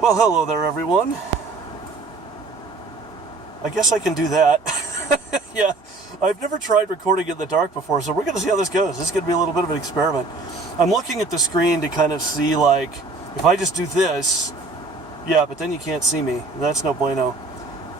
Well, hello there, everyone. I guess I can do that. Yeah, I've never tried recording in the dark before, so we're going to see how this goes. This is going to be a little bit of an experiment. I'm looking at the screen to kind of see, like, if I just do this, yeah, but then you can't see me. That's no bueno.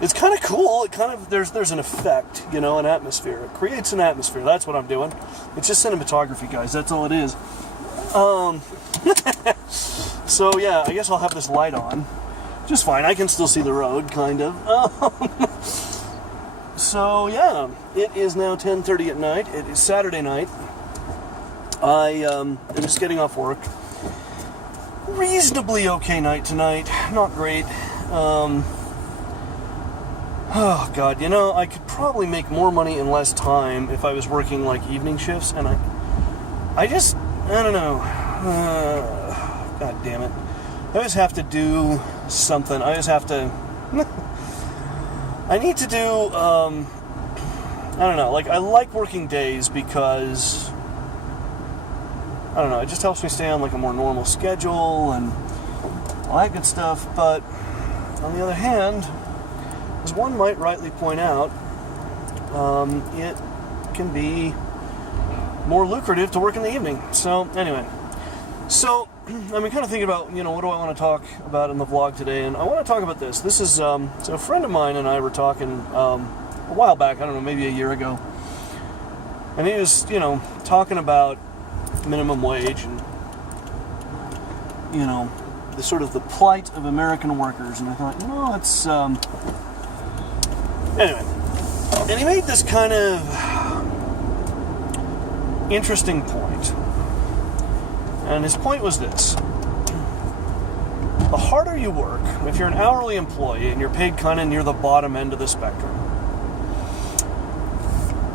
It's kind of cool. It kind of, there's an effect, you know, an atmosphere. It creates an atmosphere. That's what I'm doing. It's just cinematography, guys. That's all it is. So, yeah, I guess I'll have this light on. Just fine. I can still see the road, kind of. So, yeah, it is now 10:30 at night. It is Saturday night. I am just getting off work. Reasonably okay night tonight. Not great. Oh, God, you know, I could probably make more money in less time if I was working, like, evening shifts, and I don't know. God damn it. I always have to do something. I always have to... I need to do, I don't know, like, I like working days because, I don't know, it just helps me stay on, like, a more normal schedule and all that good stuff, but on the other hand, as one might rightly point out, it can be more lucrative to work in the evening. So, anyway. So, I've been kind of thinking about, you know, what do I want to talk about in the vlog today, and I want to talk about this. This is, so a friend of mine and I were talking a while back, I don't know, maybe a year ago, and he was, you know, talking about minimum wage and, you know, the sort of the plight of American workers, and I thought, you know, it's, anyway, and he made this kind of interesting point. And his point was this: the harder you work, if you're an hourly employee and you're paid kind of near the bottom end of the spectrum,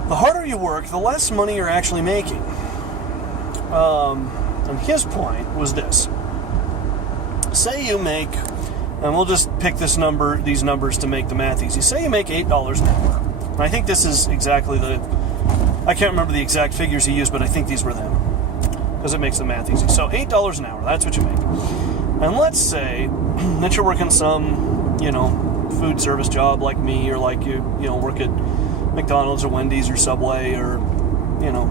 the harder you work, the less money you're actually making. And his point was this: say you make, and we'll just pick these numbers to make the math easy. Say you make $8 an hour. And I think this is exactly I can't remember the exact figures he used, but I think these were them, because it makes the math easy. So $8 an hour, that's what you make. And let's say that you're working some, you know, food service job like me, or like you know, work at McDonald's or Wendy's or Subway, or, you know,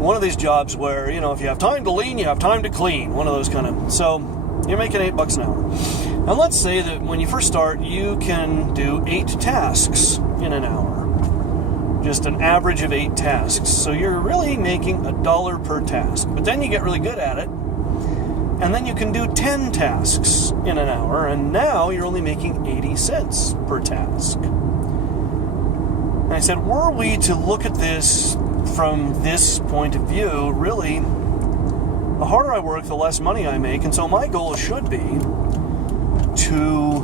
one of these jobs where, you know, if you have time to lean, you have time to clean. One of those kind of, so you're making $8 an hour. And let's say that when you first start, you can do 8 tasks in an hour. Just an average of 8 tasks. So you're really making $1 per task. But then you get really good at it, and then you can do 10 tasks in an hour, and now you're only making 80 cents per task. And I said, were we to look at this from this point of view, really, the harder I work, the less money I make, and so my goal should be to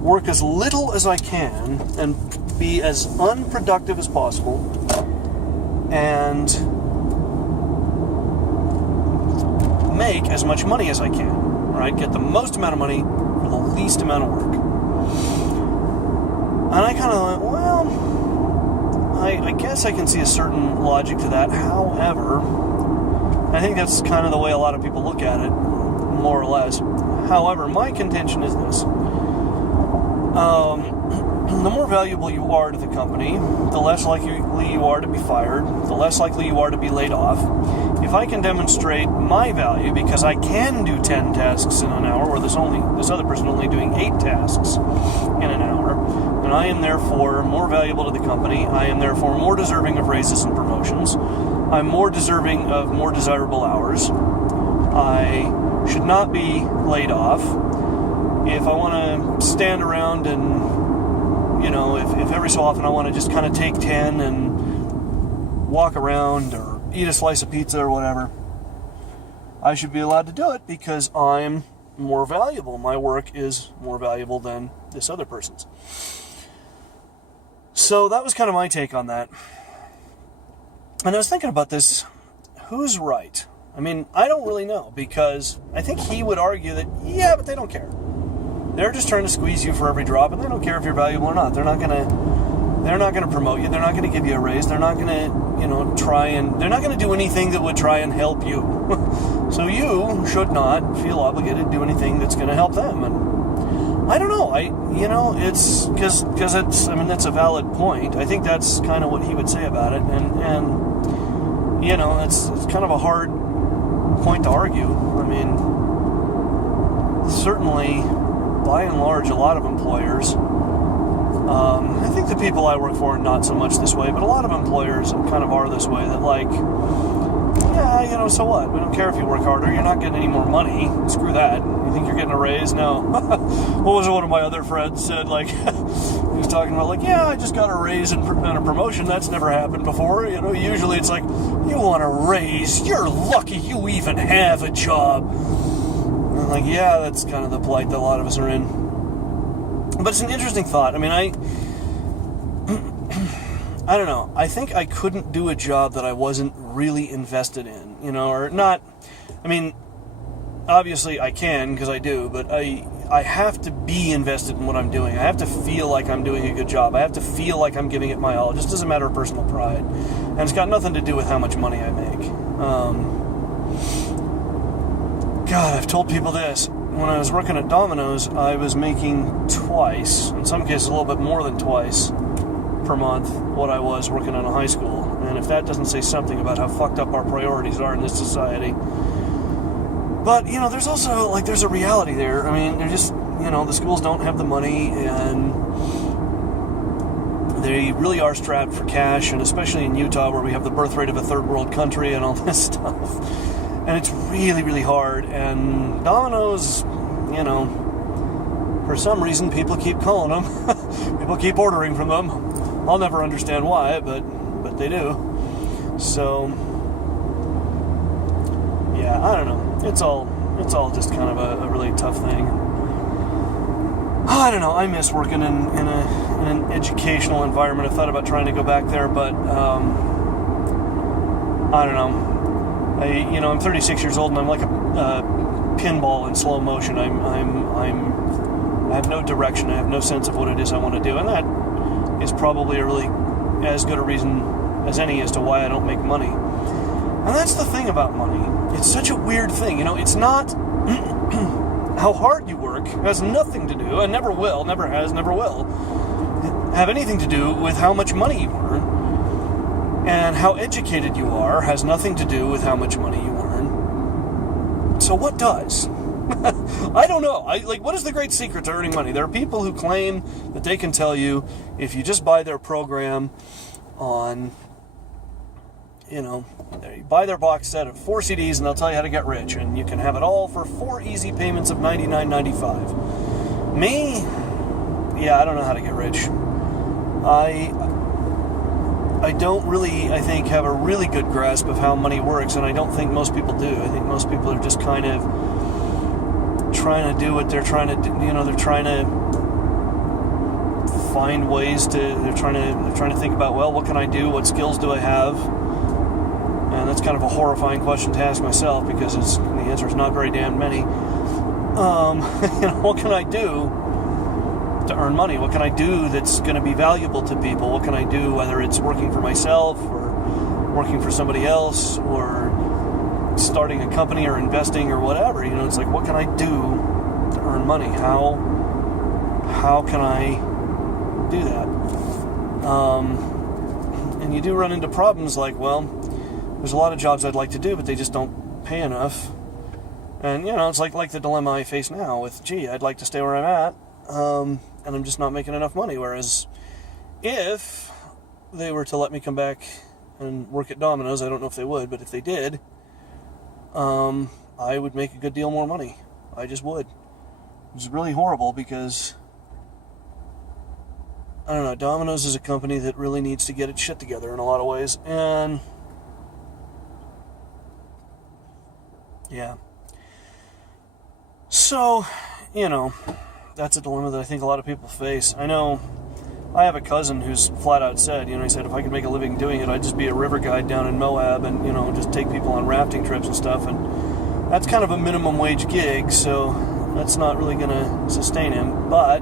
work as little as I can and be as unproductive as possible and make as much money as I can, right? Get the most amount of money for the least amount of work. And I kind of went, well, I guess I can see a certain logic to that. However, I think that's kind of the way a lot of people look at it, more or less. However, my contention is this. The more valuable you are to the company, the less likely you are to be fired, the less likely you are to be laid off. If I can demonstrate my value, because I can do 10 tasks in an hour, where this other person only doing 8 tasks in an hour, and I am therefore more valuable to the company, I am therefore more deserving of raises and promotions, I'm more deserving of more desirable hours, I should not be laid off. If I want to stand around and, you know, if every so often I want to just kind of take 10 and walk around or eat a slice of pizza or whatever, I should be allowed to do it because I'm more valuable. My work is more valuable than this other person's. So that was kind of my take on that. And I was thinking about this, who's right? I mean, I don't really know, because I think he would argue that, yeah, but they don't care. They're just trying to squeeze you for every drop, and they don't care if you're valuable or not. They're not going to they're not going to promote you. They're not going to give you a raise. They're not going to, they're not going to do anything that would try and help you. So you should not feel obligated to do anything that's going to help them. And I don't know. It's because that's a valid point. I think that's kind of what he would say about it. And it's kind of a hard point to argue. I mean, certainly, by and large, a lot of employers, I think the people I work for are not so much this way, but a lot of employers kind of are this way, that so what? We don't care if you work harder. You're not getting any more money. Screw that. You think you're getting a raise? No. What was it one of my other friends said? He was talking about, I just got a raise and a promotion. That's never happened before. Usually it's like, you want a raise? You're lucky you even have a job. And I'm yeah, that's kind of the plight that a lot of us are in. But it's an interesting thought. I mean, I don't know. I think I couldn't do a job that I wasn't really invested in, or not. I mean, obviously I can, because I do, but I have to be invested in what I'm doing. I have to feel like I'm doing a good job. I have to feel like I'm giving it my all. It just is a matter of personal pride. And it's got nothing to do with how much money I make. God, I've told people this. When I was working at Domino's, I was making twice, in some cases a little bit more than twice, per month what I was working in a high school. And if that doesn't say something about how fucked up our priorities are in this society. But, there's also, there's a reality there. I mean, they're just, the schools don't have the money, and they really are strapped for cash, and especially in Utah, where we have the birth rate of a third world country and all this stuff. And it's really, really hard. And Domino's, for some reason, people keep calling them. People keep ordering from them. I'll never understand why, but they do. So, yeah, I don't know. It's all just kind of a really tough thing. I don't know. I miss working in an educational environment. I've thought about trying to go back there, but I don't know. I'm 36 years old, and I'm like a pinball in slow motion. I have no direction. I have no sense of what it is I want to do, and that is probably a really as good a reason as any as to why I don't make money. And that's the thing about money. It's such a weird thing. It's not how hard you work has nothing to do, and never will, never has, never will, have anything to do with how much money you earn. And how educated you are has nothing to do with how much money you earn. So what does? I don't know. What is the great secret to earning money? There are people who claim that they can tell you if you just buy their program on, you buy their box set of 4 CDs and they'll tell you how to get rich, and you can have it all for 4 easy payments of $99.95. Me? Yeah, I don't know how to get rich. I don't really, I think, have a really good grasp of how money works, and I don't think most people do. I think most people are just kind of trying to do what they're trying to do. They're trying to find ways to, they're trying to think about, well, what can I do? What skills do I have? And that's kind of a horrifying question to ask myself, because the answer is not very damn many. What can I do to earn money? What can I do that's going to be valuable to people? What can I do, whether it's working for myself or working for somebody else or starting a company or investing or whatever? It's like, what can I do to earn money? How can I do that? And you do run into problems like, well, there's a lot of jobs I'd like to do, but they just don't pay enough. And, it's like the dilemma I face now with, I'd like to stay where I'm at, and I'm just not making enough money. Whereas if they were to let me come back and work at Domino's, I don't know if they would, but if they did, I would make a good deal more money. I just would. Which is really horrible, because I don't know, Domino's is a company that really needs to get its shit together in a lot of ways. And yeah. So, that's a dilemma that I think a lot of people face. I know I have a cousin who's flat out said, he said, if I could make a living doing it, I'd just be a river guide down in Moab and, just take people on rafting trips and stuff. And that's kind of a minimum wage gig, so that's not really going to sustain him. But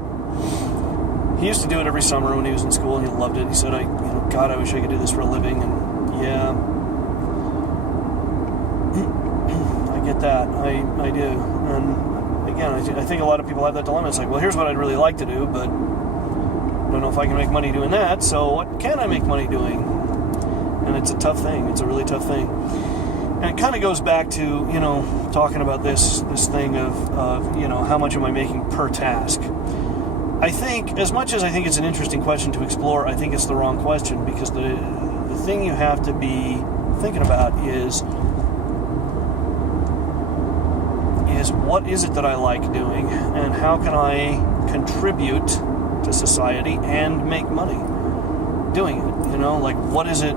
he used to do it every summer when he was in school, and he loved it. He said, God, I wish I could do this for a living. And yeah, I get that. I do. And again, I think a lot of people have that dilemma. It's like, well, here's what I'd really like to do, but I don't know if I can make money doing that, so what can I make money doing? And it's a tough thing. It's a really tough thing. And it kind of goes back to, talking about this thing of how much am I making per task? I think, as much as I think it's an interesting question to explore, I think it's the wrong question, because the thing you have to be thinking about is what is it that I like doing, and how can I contribute to society and make money doing it? What is it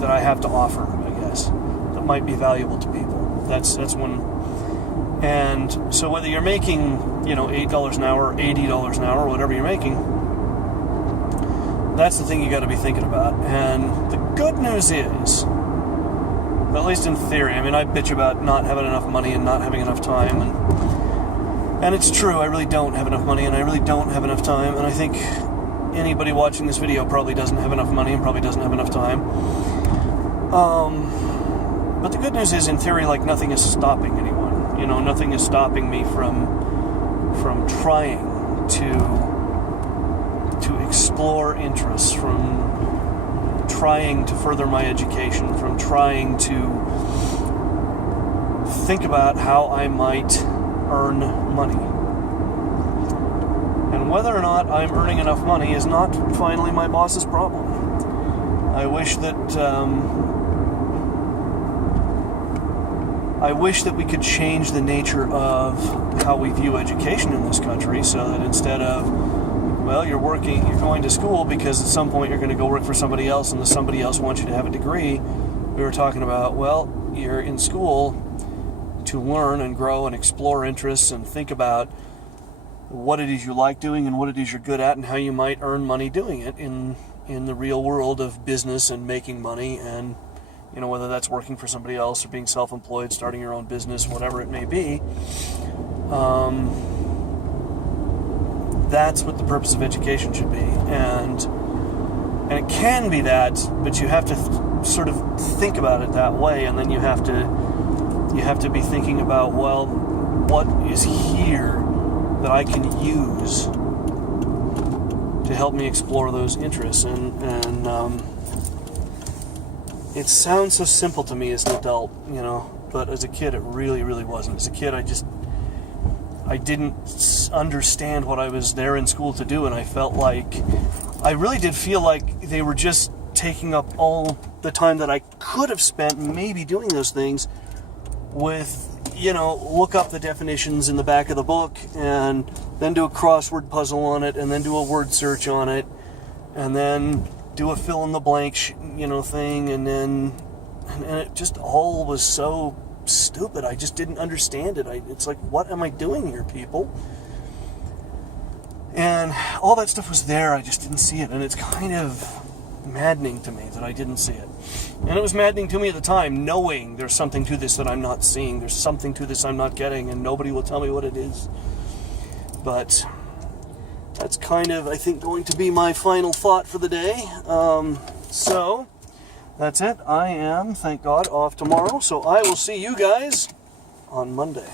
that I have to offer, I guess, that might be valuable to people? That's when. And so whether you're making, $8 an hour, $80 an hour, whatever you're making, that's the thing you got to be thinking about. And the good news is, at least in theory, I bitch about not having enough money and not having enough time, and it's true, I really don't have enough money and I really don't have enough time, and I think anybody watching this video probably doesn't have enough money and probably doesn't have enough time. But the good news is, in theory, nothing is stopping anyone. Nothing is stopping me from trying to explore interests, from trying to further my education, from trying to think about how I might earn money. And whether or not I'm earning enough money is not finally my boss's problem. I wish that we could change the nature of how we view education in this country, so that instead of, you're going to school because at some point you're going to go work for somebody else, and the somebody else wants you to have a degree, we were talking about, you're in school to learn and grow and explore interests and think about what it is you like doing and what it is you're good at and how you might earn money doing it in the real world of business and making money, and whether that's working for somebody else or being self-employed, starting your own business, whatever it may be. That's what the purpose of education should be. And it can be that, but you have to sort of think about it that way, and then you have to be thinking about, what is here that I can use to help me explore those interests. And it sounds so simple to me as an adult, but as a kid it really, really wasn't. As a kid I didn't understand what I was there in school to do, and I really did feel like they were just taking up all the time that I could have spent maybe doing those things with, look up the definitions in the back of the book and then do a crossword puzzle on it and then do a word search on it and then do a fill in the blank thing, and it just all was so stupid. I just didn't understand it. It's like, what am I doing here, people? And all that stuff was there, I just didn't see it, and it's kind of maddening to me that I didn't see it. And it was maddening to me at the time, knowing there's something to this that I'm not seeing, there's something to this I'm not getting, and nobody will tell me what it is. But that's kind of, I think, going to be my final thought for the day. So, that's it. I am, thank God, off tomorrow, so I will see you guys on Monday.